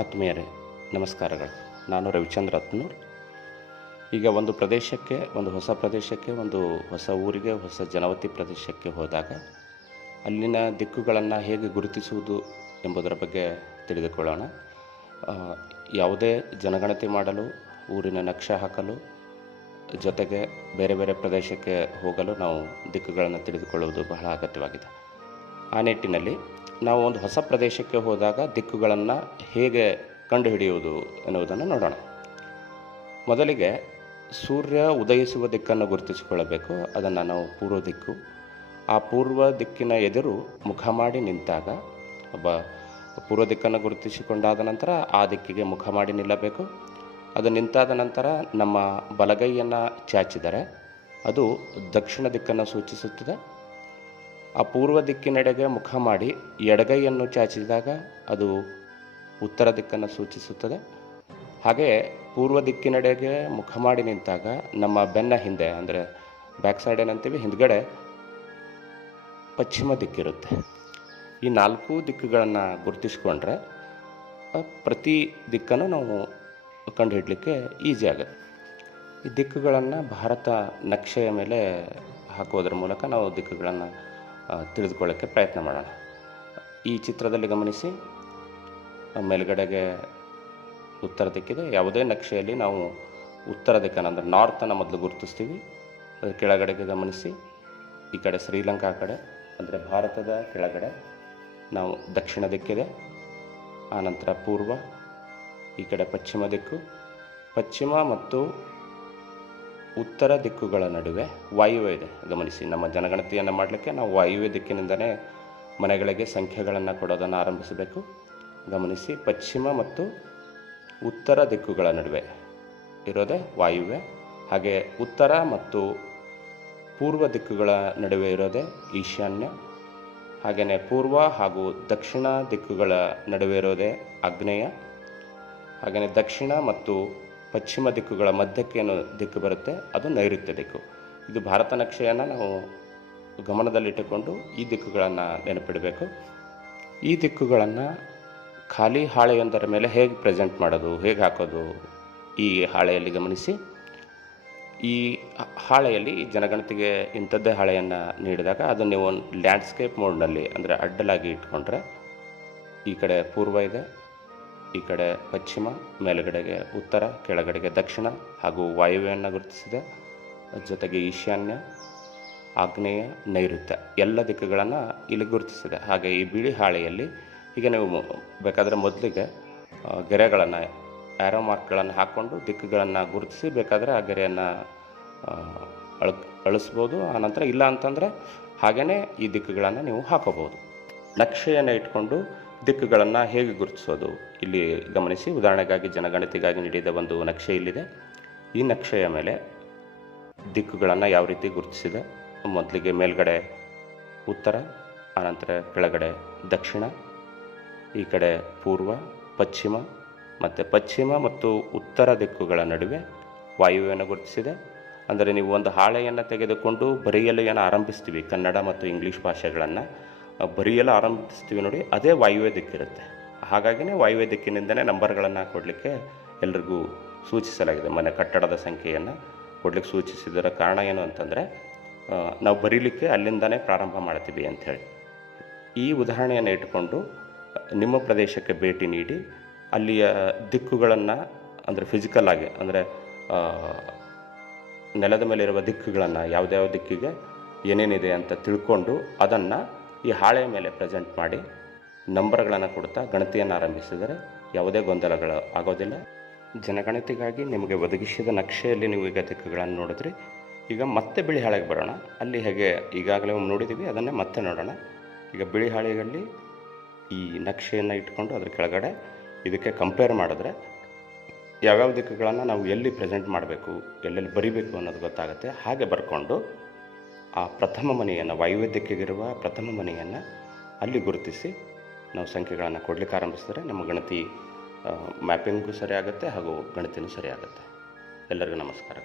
ಆತ್ಮೀಯರೇ ನಮಸ್ಕಾರಗಳು. ನಾನು ರವಿಚಂದ್ರ ಅತ್ನೂರ್. ಈಗ ಒಂದು ಪ್ರದೇಶಕ್ಕೆ, ಒಂದು ಹೊಸ ಪ್ರದೇಶಕ್ಕೆ, ಒಂದು ಹೊಸ ಊರಿಗೆ, ಹೊಸ ಜನವತಿ ಪ್ರದೇಶಕ್ಕೆ ಹೋದಾಗ ಅಲ್ಲಿನ ದಿಕ್ಕುಗಳನ್ನು ಹೇಗೆ ಗುರುತಿಸುವುದು ಎಂಬುದರ ಬಗ್ಗೆ ತಿಳಿದುಕೊಳ್ಳೋಣ. ಯಾವುದೇ ಜನಗಣತಿ ಮಾಡಲು, ಊರಿನ ನಕ್ಷೆ ಹಾಕಲು, ಜೊತೆಗೆ ಬೇರೆ ಬೇರೆ ಪ್ರದೇಶಕ್ಕೆ ಹೋಗಲು ನಾವು ದಿಕ್ಕುಗಳನ್ನು ತಿಳಿದುಕೊಳ್ಳುವುದು ಬಹಳ ಅಗತ್ಯವಾಗಿದೆ. ಆ ನಿಟ್ಟಿನಲ್ಲಿ ನಾವು ಒಂದು ಹೊಸ ಪ್ರದೇಶಕ್ಕೆ ಹೋದಾಗ ದಿಕ್ಕುಗಳನ್ನು ಹೇಗೆ ಕಂಡುಹಿಡಿಯುವುದು ಎನ್ನುವುದನ್ನು ನೋಡೋಣ. ಮೊದಲಿಗೆ ಸೂರ್ಯ ಉದಯಿಸುವ ದಿಕ್ಕನ್ನು ಗುರುತಿಸಿಕೊಳ್ಳಬೇಕು. ಅದನ್ನು ನಾವು ಪೂರ್ವ ದಿಕ್ಕು. ಆ ಪೂರ್ವ ದಿಕ್ಕಿನ ಎದುರು ಮುಖ ಮಾಡಿ ನಿಂತಾಗ, ಪೂರ್ವ ದಿಕ್ಕನ್ನು ಗುರುತಿಸಿಕೊಂಡಾದ ನಂತರ ಆ ದಿಕ್ಕಿಗೆ ಮುಖ ಮಾಡಿ ನಿಲ್ಲಬೇಕು. ಅದು ನಿಂತಾದ ನಂತರ ನಮ್ಮ ಬಲಗೈಯನ್ನು ಚಾಚಿದರೆ ಅದು ದಕ್ಷಿಣ ದಿಕ್ಕನ್ನು ಸೂಚಿಸುತ್ತದೆ. ಆ ಪೂರ್ವ ದಿಕ್ಕಿನೆಡೆಗೆ ಮುಖ ಮಾಡಿ ಎಡಗೈಯನ್ನು ಚಾಚಿದಾಗ ಅದು ಉತ್ತರ ದಿಕ್ಕನ್ನು ಸೂಚಿಸುತ್ತದೆ. ಹಾಗೆಯೇ ಪೂರ್ವ ದಿಕ್ಕಿನೆಡೆಗೆ ಮುಖ ಮಾಡಿ ನಿಂತಾಗ ನಮ್ಮ ಬೆನ್ನ ಹಿಂದೆ, ಅಂದರೆ ಬ್ಯಾಕ್ ಸೈಡ್ ಏನಂತೀವಿ, ಹಿಂದ್ಗಡೆ ಪಶ್ಚಿಮ ದಿಕ್ಕಿರುತ್ತೆ. ಈ 4 ದಿಕ್ಕುಗಳನ್ನು ಗುರುತಿಸ್ಕೊಂಡ್ರೆ ಪ್ರತಿ ದಿಕ್ಕನ್ನು ನಾವು ಕಂಡುಹಿಡಲಿಕ್ಕೆ ಈಸಿ ಆಗುತ್ತೆ. ಈ ದಿಕ್ಕುಗಳನ್ನು ಭಾರತ ನಕ್ಷೆಯ ಮೇಲೆ ಹಾಕೋದ್ರ ಮೂಲಕ ನಾವು ದಿಕ್ಕುಗಳನ್ನು ತಿಳಿದುಕೊಳ್ಳೋಕ್ಕೆ ಪ್ರಯತ್ನ ಮಾಡೋಣ. ಈ ಚಿತ್ರದಲ್ಲಿ ಗಮನಿಸಿ, ಮೇಲ್ಗಡೆಗೆ ಉತ್ತರ ದಿಕ್ಕಿದೆ. ಯಾವುದೇ ನಕ್ಷೆಯಲ್ಲಿ ನಾವು ಉತ್ತರ ದಿಕ್ಕನ್ನು, ಅಂದರೆ ನಾರ್ತನ್ನು ಮೊದಲು ಗುರುತಿಸ್ತೀವಿ. ಅದರ ಕೆಳಗಡೆಗೆ ಗಮನಿಸಿ, ಈ ಕಡೆ ಶ್ರೀಲಂಕಾ ಕಡೆ, ಅಂದರೆ ಭಾರತದ ಕೆಳಗಡೆ ನಾವು ದಕ್ಷಿಣ ದಿಕ್ಕಿದೆ. ಆನಂತರ ಪೂರ್ವ, ಈ ಕಡೆ ಪಶ್ಚಿಮ ದಿಕ್ಕು. ಪಶ್ಚಿಮ ಮತ್ತು ಉತ್ತರ ದಿಕ್ಕುಗಳ ನಡುವೆ ವಾಯುವ್ಯ ಇದೆ. ಗಮನಿಸಿ, ನಮ್ಮ ಜನಗಣತಿಯನ್ನು ಮಾಡಲಿಕ್ಕೆ ನಾವು ವಾಯುವ್ಯ ದಿಕ್ಕಿನಿಂದಲೇ ಮನೆಗಳಿಗೆ ಸಂಖ್ಯೆಗಳನ್ನು ಕೊಡೋದನ್ನು ಆರಂಭಿಸಬೇಕು. ಗಮನಿಸಿ, ಪಶ್ಚಿಮ ಮತ್ತು ಉತ್ತರ ದಿಕ್ಕುಗಳ ನಡುವೆ ಇರೋದೇ ವಾಯುವ್ಯ. ಹಾಗೆ ಉತ್ತರ ಮತ್ತು ಪೂರ್ವ ದಿಕ್ಕುಗಳ ನಡುವೆ ಇರೋದೇ ಈಶಾನ್ಯ. ಹಾಗೆಯೇ ಪೂರ್ವ ಹಾಗೂ ದಕ್ಷಿಣ ದಿಕ್ಕುಗಳ ನಡುವೆ ಇರೋದೇ ಆಗ್ನೇಯ. ಹಾಗೆಯೇ ದಕ್ಷಿಣ ಮತ್ತು ಪಶ್ಚಿಮ ದಿಕ್ಕುಗಳ ಮಧ್ಯಕ್ಕೇನು ದಿಕ್ಕು ಬರುತ್ತೆ ಅದು ನೈಋತ್ಯ ದಿಕ್ಕು. ಇದು ಭಾರತ ನಕ್ಷೆಯನ್ನು ನಾವು ಗಮನದಲ್ಲಿಟ್ಟುಕೊಂಡು ಈ ದಿಕ್ಕುಗಳನ್ನು ನೆನಪಿಡಬೇಕು. ಈ ದಿಕ್ಕುಗಳನ್ನು ಖಾಲಿ ಹಾಳೆಯೊಂದರ ಮೇಲೆ ಹೇಗೆ ಪ್ರೆಸೆಂಟ್ ಮಾಡೋದು, ಹೇಗೆ ಹಾಕೋದು, ಈ ಹಾಳೆಯಲ್ಲಿ ಗಮನಿಸಿ. ಈ ಹಾಳೆಯಲ್ಲಿ ಜನಗಣತಿಗೆ ಇಂಥದ್ದೇ ಹಾಳೆಯನ್ನು ನೀಡಿದಾಗ ಅದು ನೀವು ಲ್ಯಾಂಡ್ಸ್ಕೇಪ್ ಮೋಡ್ನಲ್ಲಿ, ಅಂದರೆ ಅಡ್ಡಲಾಗಿ ಇಟ್ಕೊಂಡ್ರೆ ಈ ಕಡೆ ಪೂರ್ವ ಇದೆ, ಈ ಕಡೆ ಪಶ್ಚಿಮ, ಮೇಲುಗಡೆಗೆ ಉತ್ತರ, ಕೆಳಗಡೆಗೆ ದಕ್ಷಿಣ ಹಾಗೂ ವಾಯುವ್ಯವನ್ನು ಗುರುತಿಸಿದೆ. ಜೊತೆಗೆ ಈಶಾನ್ಯ, ಆಗ್ನೇಯ, ನೈಋತ್ಯ ಎಲ್ಲ ದಿಕ್ಕುಗಳನ್ನು ಇಲ್ಲಿ ಗುರುತಿಸಿದೆ. ಹಾಗೆ ಈ ಬಿಳಿ ಹಾಳೆಯಲ್ಲಿ ಈಗ ನೀವು ಬೇಕಾದರೆ ಮೊದಲಿಗೆ ಗೆರೆಗಳನ್ನು, ಆ್ಯರೋ ಮಾರ್ಕ್ಗಳನ್ನು ಹಾಕ್ಕೊಂಡು ದಿಕ್ಕುಗಳನ್ನು ಗುರುತಿಸಿ ಬೇಕಾದರೆ ಆ ಗೆರೆಯನ್ನು ಅಳಿಸ್ಬೋದು. ಆನಂತರ ಇಲ್ಲ ಅಂತಂದರೆ ಹಾಗೆಯೇ ಈ ದಿಕ್ಕುಗಳನ್ನು ನೀವು ಹಾಕೋಬೋದು. ನಕ್ಷೆಯನ್ನು ಇಟ್ಕೊಂಡು ದಿಕ್ಕುಗಳನ್ನು ಹೇಗೆ ಗುರುತಿಸೋದು ಇಲ್ಲಿ ಗಮನಿಸಿ. ಉದಾಹರಣೆಗಾಗಿ ಜನಗಣತಿಗಾಗಿ ನೀಡಿದ ಒಂದು ನಕ್ಷೆ ಇಲ್ಲಿದೆ. ಈ ನಕ್ಷೆಯ ಮೇಲೆ ದಿಕ್ಕುಗಳನ್ನು ಯಾವ ರೀತಿ ಗುರುತಿಸಿದೆ. ಮೊದಲಿಗೆ ಮೇಲ್ಗಡೆ ಉತ್ತರ, ಆನಂತರ ಕೆಳಗಡೆ ದಕ್ಷಿಣ, ಈ ಕಡೆ ಪೂರ್ವ, ಪಶ್ಚಿಮ, ಮತ್ತು ಪಶ್ಚಿಮ ಮತ್ತು ಉತ್ತರ ದಿಕ್ಕುಗಳ ನಡುವೆ ವಾಯುವ್ಯವನ್ನು ಗುರುತಿಸಿದೆ. ಅಂದರೆ ನೀವು ಒಂದು ಹಾಳೆಯನ್ನು ತೆಗೆದುಕೊಂಡು ಬರೆಯಲು ಏನು ಆರಂಭಿಸ್ತೀವಿ, ಕನ್ನಡ ಮತ್ತು ಇಂಗ್ಲೀಷ್ ಭಾಷೆಗಳನ್ನು ಬರೆಯಲು ಆರಂಭಿಸ್ತೀವಿ ನೋಡಿ, ಅದೇ ವಾಯುವ್ಯ ದಿಕ್ಕಿರುತ್ತೆ. ಹಾಗಾಗಿಯೇ ವಾಯುವ್ಯ ದಿಕ್ಕಿನಿಂದಲೇ ನಂಬರ್ಗಳನ್ನು ಕೊಡಲಿಕ್ಕೆ ಎಲ್ರಿಗೂ ಸೂಚಿಸಲಾಗಿದೆ. ಮನೆ ಕಟ್ಟಡದ ಸಂಖ್ಯೆಯನ್ನು ಕೊಡಲಿಕ್ಕೆ ಸೂಚಿಸಿದರ ಕಾರಣ ಏನು ಅಂತಂದರೆ, ನಾವು ಬರೀಲಿಕ್ಕೆ ಅಲ್ಲಿಂದನೇ ಪ್ರಾರಂಭ ಮಾಡ್ತೀವಿ ಅಂಥೇಳಿ. ಈ ಉದಾಹರಣೆಯನ್ನು ಇಟ್ಟುಕೊಂಡು ನಿಮ್ಮ ಪ್ರದೇಶಕ್ಕೆ ಭೇಟಿ ನೀಡಿ ಅಲ್ಲಿಯ ದಿಕ್ಕುಗಳನ್ನು, ಅಂದರೆ ಫಿಸಿಕಲ್ ಆಗಿ, ಅಂದರೆ ನೆಲದ ಮೇಲಿರುವ ದಿಕ್ಕುಗಳನ್ನು, ಯಾವುದ್ಯಾವ ದಿಕ್ಕಿಗೆ ಏನೇನಿದೆ ಅಂತ ತಿಳ್ಕೊಂಡು ಅದನ್ನು ಈ ಹಾಳೆಯ ಮೇಲೆ ಪ್ರೆಸೆಂಟ್ ಮಾಡಿ ನಂಬರ್ಗಳನ್ನು ಕೊಡ್ತಾ ಗಣತಿಯನ್ನು ಆರಂಭಿಸಿದರೆ ಯಾವುದೇ ಗೊಂದಲಗಳು ಆಗೋದಿಲ್ಲ. ಜನಗಣತಿಗಾಗಿ ನಿಮಗೆ ಒದಗಿಸಿದ ನಕ್ಷೆಯಲ್ಲಿ ನೀವು ಈಗ ದಿಕ್ಕುಗಳನ್ನು ನೋಡಿದ್ರಿ. ಈಗ ಮತ್ತೆ ಬಿಳಿ ಹಾಳೆಗೆ ಬರೋಣ. ಅಲ್ಲಿ ಹೇಗೆ ಈಗಾಗಲೇ ನೋಡಿದ್ದೀವಿ, ಅದನ್ನೇ ಮತ್ತೆ ನೋಡೋಣ. ಈಗ ಬಿಳಿ ಹಾಳೆಯಲ್ಲಿ ಈ ನಕ್ಷೆಯನ್ನು ಇಟ್ಕೊಂಡು ಅದರ ಕೆಳಗಡೆ ಇದಕ್ಕೆ ಕಂಪೇರ್ ಮಾಡಿದ್ರೆ ಯಾವ್ಯಾವ ದಿಕ್ಕುಗಳನ್ನು ನಾವು ಎಲ್ಲಿ ಪ್ರೆಸೆಂಟ್ ಮಾಡಬೇಕು, ಎಲ್ಲೆಲ್ಲಿ ಬರಿಬೇಕು ಅನ್ನೋದು ಗೊತ್ತಾಗುತ್ತೆ. ಹಾಗೆ ಬರ್ಕೊಂಡು ಆ ಪ್ರಥಮ ಮನೆಯನ್ನು, ವಾಯುವ್ಯ ದಿಕ್ಕಿಗಿರುವ ಪ್ರಥಮ ಮನೆಯನ್ನು ಅಲ್ಲಿ ಗುರುತಿಸಿ ನಾವು ಸಂಖ್ಯೆಗಳನ್ನು ಕೊಡಲಿಕ್ಕೆ ಆರಂಭಿಸಿದರೆ ನಮ್ಮ ಗಣತಿ ಮ್ಯಾಪಿಂಗು ಸರಿಯಾಗುತ್ತೆ ಹಾಗೂ ಗಣತಿನೂ ಸರಿಯಾಗುತ್ತೆ. ಎಲ್ಲರಿಗೂ ನಮಸ್ಕಾರ.